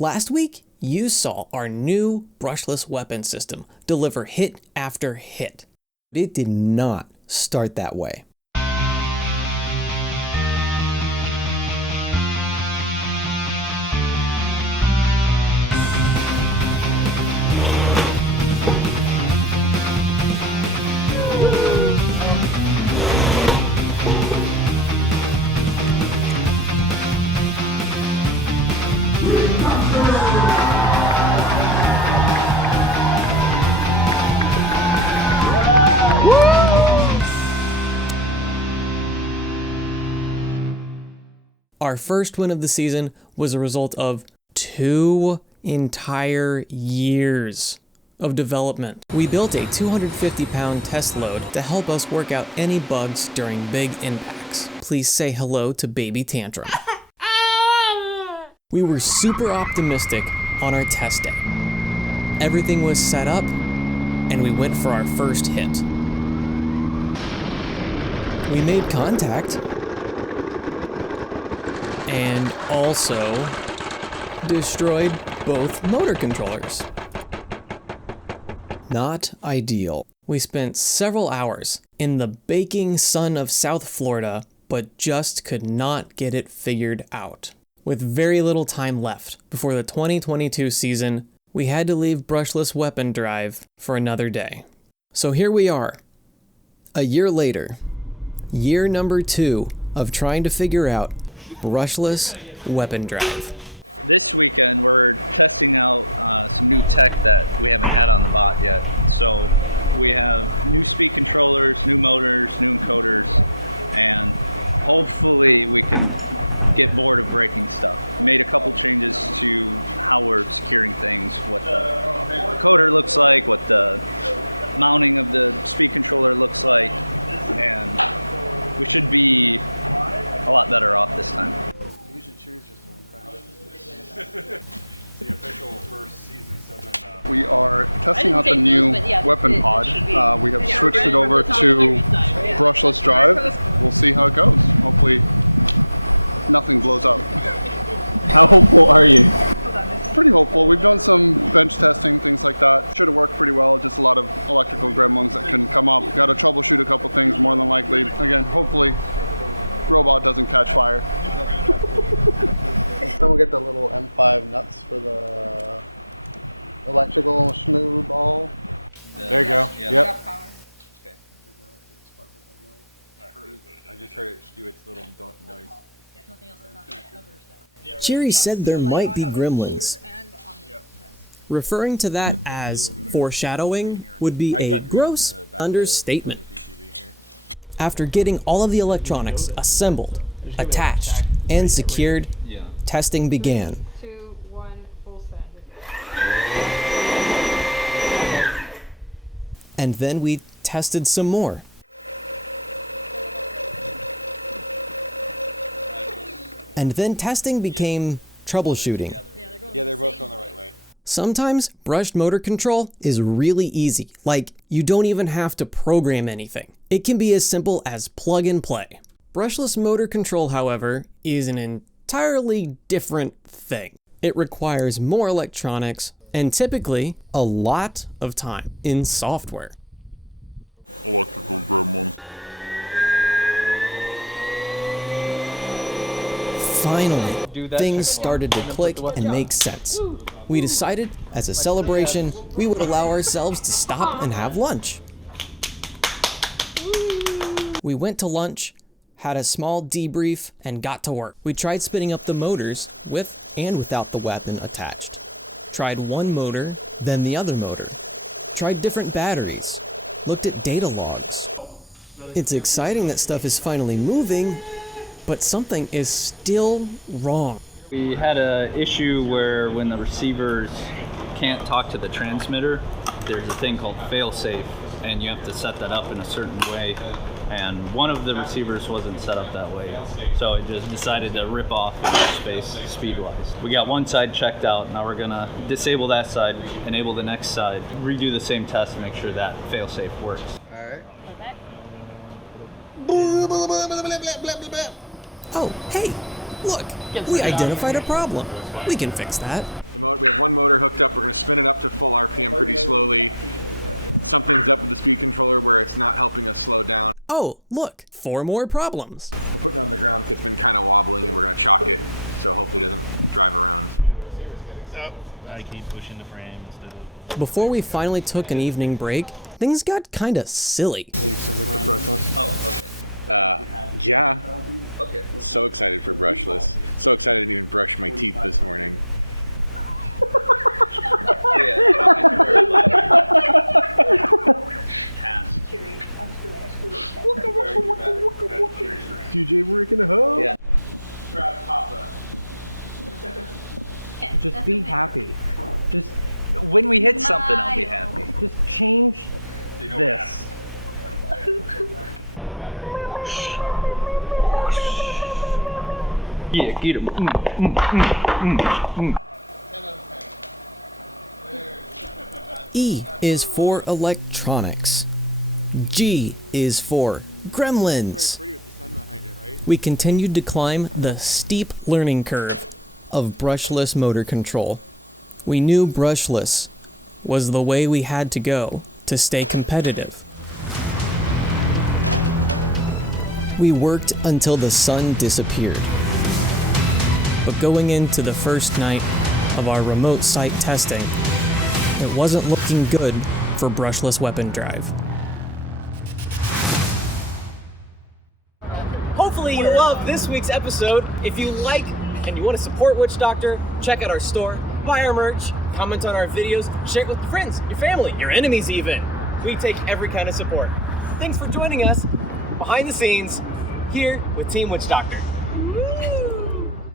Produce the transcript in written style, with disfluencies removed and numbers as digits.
Last week, you saw our new brushless weapon system deliver hit after hit. It did not start that way. Our first win of the season was a result of 2 entire years of development. We built a 250-pound test load to help us work out any bugs during big impacts. Please say hello to Baby Tantrum. We were super optimistic on our test day. Everything was set up, and we went for our first hit. We made contact, and also destroyed both motor controllers. Not ideal. We spent several hours in the baking sun of South Florida, but just could not get it figured out. With very little time left before the 2022 season, we had to leave Brushless Weapon Drive for another day. So here we are, a year later, year number 2 of trying to figure out Brushless Weapon Drive. This weekend we're testing out some new tech that we haven't had on the bot yet. So we have new speed controllers, new motors, new encoders, and hopefully we can get bored of breaking stuff. Made a couple changes to how we're securing things, what the encoder looks like, what the mounting of the speed controller looks like, and we should be a lot better off this time. Usually cheers just one crack. The official first season 7. We are testing out the new weapon pod. We have switched it over to brushless drive. We'll see how it goes. Hopefully nothing blows up. How hopeful are you? Pretty hopeful. We've done some bench testing, things like that. Should have worked pretty well. Just a lot of electrical gremlins that couldn't come up. Got to troubleshoot a couple things more than likely. Again, hopefully robot doesn't catch fire. Then we'll get the little M5 nuts for the electrical schmoo ball. There you go. Yeah. Yep. Okay. I just heard it do its little noise. Cherry said there might be gremlins. Referring to that as foreshadowing would be a gross understatement. After getting all of the electronics assembled, attached, and secured, testing began. 2, 1, full set. And then we tested some more. And then testing became troubleshooting. Yeah, they're both going the right way. Sometimes brushed motor control is really easy, like you don't even have to program anything. It can be as simple as plug and play. Brushless motor control, however, is an entirely different thing. It requires more electronics and typically a lot of time in software. Electrical gremlins. Finally, things started to click and make sense. We decided, as a celebration, we would allow ourselves to stop and have lunch. We went to lunch, had a small debrief, and got to work. We tried spinning up the motors with and without the weapon attached. Tried one motor, then the other motor. Tried different batteries. Looked at data logs. It's exciting that stuff is finally moving, but something is still wrong. We had an issue where when the receivers can't talk to the transmitter, there's a thing called fail-safe, and you have to set that up in a certain way. And one of the receivers wasn't set up that way, so it just decided to rip off in space speed-wise. We got one side checked out. Now we're gonna disable that side, enable the next side, redo the same test to make sure that fail-safe works. All right. Oh, hey, Look, we identified a problem. We can fix that. We have one motor hooked up. We're going to spin it up to full RPM pretty slowly. Something's up with the speed controller where it's not helping us slow down. Oh, look, 4 more problems. We're putting it on the ground because it's been kind of wobbling, and we're going to chalk it so hopefully it doesn't drive around. I keep pushing the frame instead of... Before we finally took an evening break, things got kinda silly. Are you excited for Brushless? Oh, okay. Yeah. Okay. So excited for Brushless. So excited I didn't even brush my teeth this morning. DJ working a hoe? Yeah. Just be happy. Just When we hit something, I'll be happy. just change this. Yeah, get him. E is for electronics. G is for gremlins. Pretty with the sun behind it, right? We continued to climb the steep learning curve of brushless motor control. We knew brushless was the way we had to go to stay competitive. We worked until the sun disappeared. But going into the first night of our remote site testing, it wasn't looking good for brushless weapon drive. Hopefully you loved this week's episode. If you like and you want to support Witch Doctor, check out our store, buy our merch, comment on our videos, share it with your friends, your family, your enemies even. We take every kind of support. Thanks for joining us behind the scenes here with Team Witch Doctor.